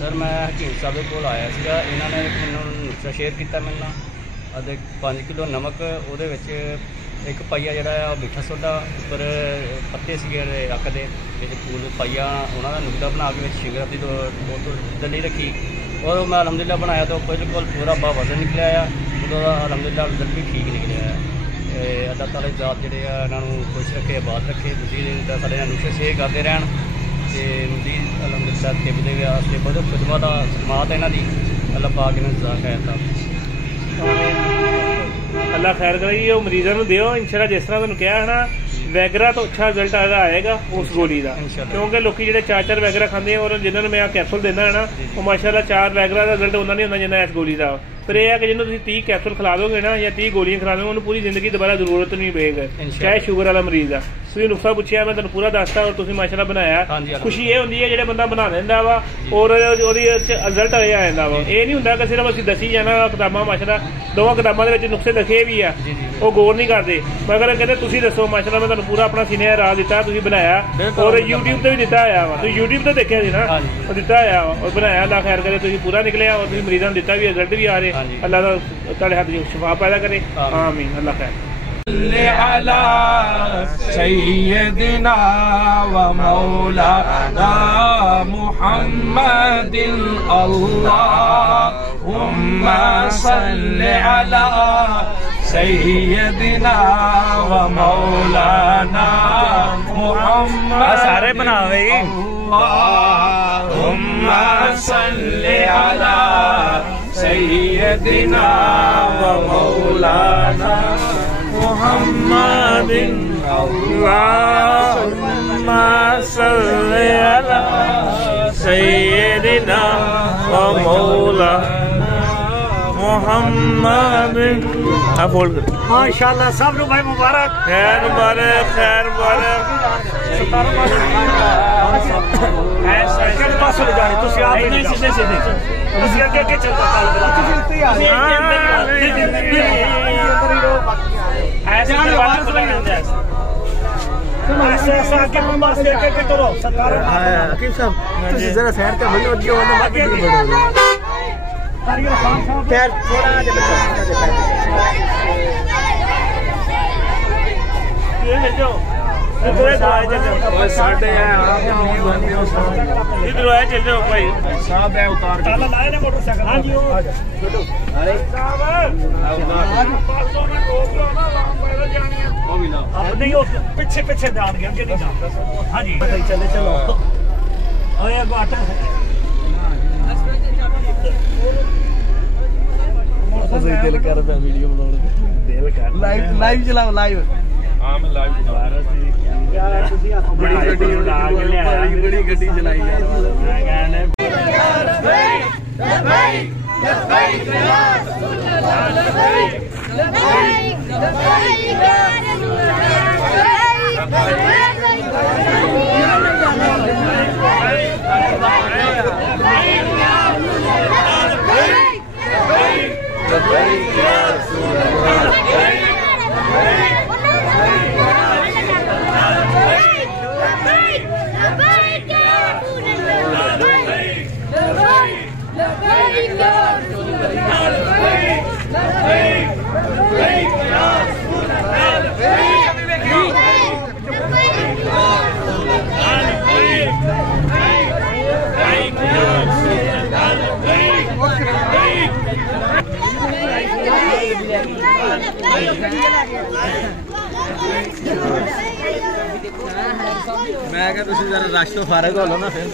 Sir मैं हकीम साहब के कोल आया सीगा, इन्होंने मैनू नुस्खा शेयर किया मेरे नाल। 5 किलो नमक, ਉਹਦੇ ਵਿੱਚ एक पाइया ਜਿਹੜਾ मिठा सोडा, ਉੱਪਰ पत्ते ਸੀਗੇ ਅੱਕ ਦੇ ਵਿੱਚ फूल पाइया ਉਹਨਾਂ ਦਾ नुस्खा बना के शुगर की बोतल दली रखी और मैं अलहमदुलिल्लाह बनाया तो बिल्कुल पूरा वजन निकलिया आ। अलहमदुलिल्लाह रिजल्ट भी ठीक निकलिया है। अल्लाह ताला की ज़ात जिहड़े आ इन्हां नूं खुश रखे, आबाद रखे, मज़ीद सारे नुस्खे शेयर करते रहन ते मज़ीद अलहमदुलिल्लाह तिब दे वास्ते बहुत खिदमत इन्हां दी। अल्लाह पाक इन्हां दी ज़ात खैर दा अल्लाह खैर करे। वो मरीजों को दियो इंशाल्लाह, जिस तरह तुहानूं कहा है ना, वैगरा तो अच्छा रिजल्ट आएगा उस गोली का, क्योंकि लोग जो 4 वैगरा खाते हैं और जिन्होंने मैं कैप्सूल देना है ना, वो माशाल्लाह 4 वैगरा का रिजल्ट उन्होंने नहीं होता जिन्ना इस गोली का। फिर यह है कि जिन्होंने 30 कैप्सूल खिला दोगे ना या 30 गोलियां खिला दोगे, उन्होंने पूरी जिंदगी दोबारा जरूरत नहीं पेगी, चाहे शुगर वाला मरीज आ। तुसीं नुस्खा पूछा, मैं तुहानूं पूरा दसता और तुसीं माशाल्लाह बनाया। खुशी ये होंदी है जो बंदा बना देंदा वा और रिजल्ट आ जाता वा। ये नहीं होंदा कि सिर्फ असीं दसी जाना किताबां, माशाल्लाह 2 किताबां दे विच नुस्खे लिखे भी आ, वो गौर नहीं करते। मगर कहते तुसीं दसो, माशाल्लाह मैं तुहानूं पूरा अपना सीने राह दिता, तुसीं बनाया और यूट्यूब ते भी दिता आया वा। तुसीं यूट्यूब ते देखिया सी ना, और दिता आया और बनाया। अल्लाह खैर करे, तुसीं पूरा निकलिया और तुसीं मरीज़ां नूं दिता भी, रिजल्ट भी आ रहे। अल्लाह तुहाडे हत्थ च शिफा पैदा करे, आमीन। अल्लाह खैर। अला सय्यदिना व मौलाना मुहम्मदिन अल्लाहुम्मा सल्लि अला सय्यदिना व मौलाना मुहम्मद। सारे बनावे अल्लाहुम्मा सल्लि अला सय्यदिना व मौलाना मुहम्मदिन अल्लाहुम्मा सल्लि अला सय्यदिना व मौलाना मुहम्मदिन। बोल कर माशाल्लाह सब नु भाई मुबारक, खैर मुबारक, खैर मुबारक। किस पासों ले जाने तुसी आप नहीं, सीधे सीधे तुसी आगे चलता चल ऐसे बात तो नहीं होता ऐसे ऐसे आगे बस के करो सरकार। हकीम साहब तुसी जरा साइड का बंदे उठ के वरना बात नहीं बढ़ो पैर थोड़ा आगे बढ़ो। ये ले जाओ इधर दवाई चल जाओ, साढ़े आप नहीं बनते हो इधर आए चल जाओ भाई साहब है उतार के ताला लाए ना मोटरसाइकिल। हां जी, आ जा छोटू। अरे साहब आज 500 में रोक लो ना, वहां पैदल जानी है वो भी ना। अब नहीं हो पीछे पीछे ध्यान गया कि नहीं। हां जी चले चलो। और ये बाटा सही दिल कर रहा वीडियो बनाने का, दिल कर लाइव चलाओ लाइव। हां मैं लाइव बना रहा थी यार, तुसी बड़ी गड्डी ला के ले आया, बड़ी गड्डी चलाई यार। मैं कहने मैं क्या तुसी जरा रश तो फारग हो लो ना फिर।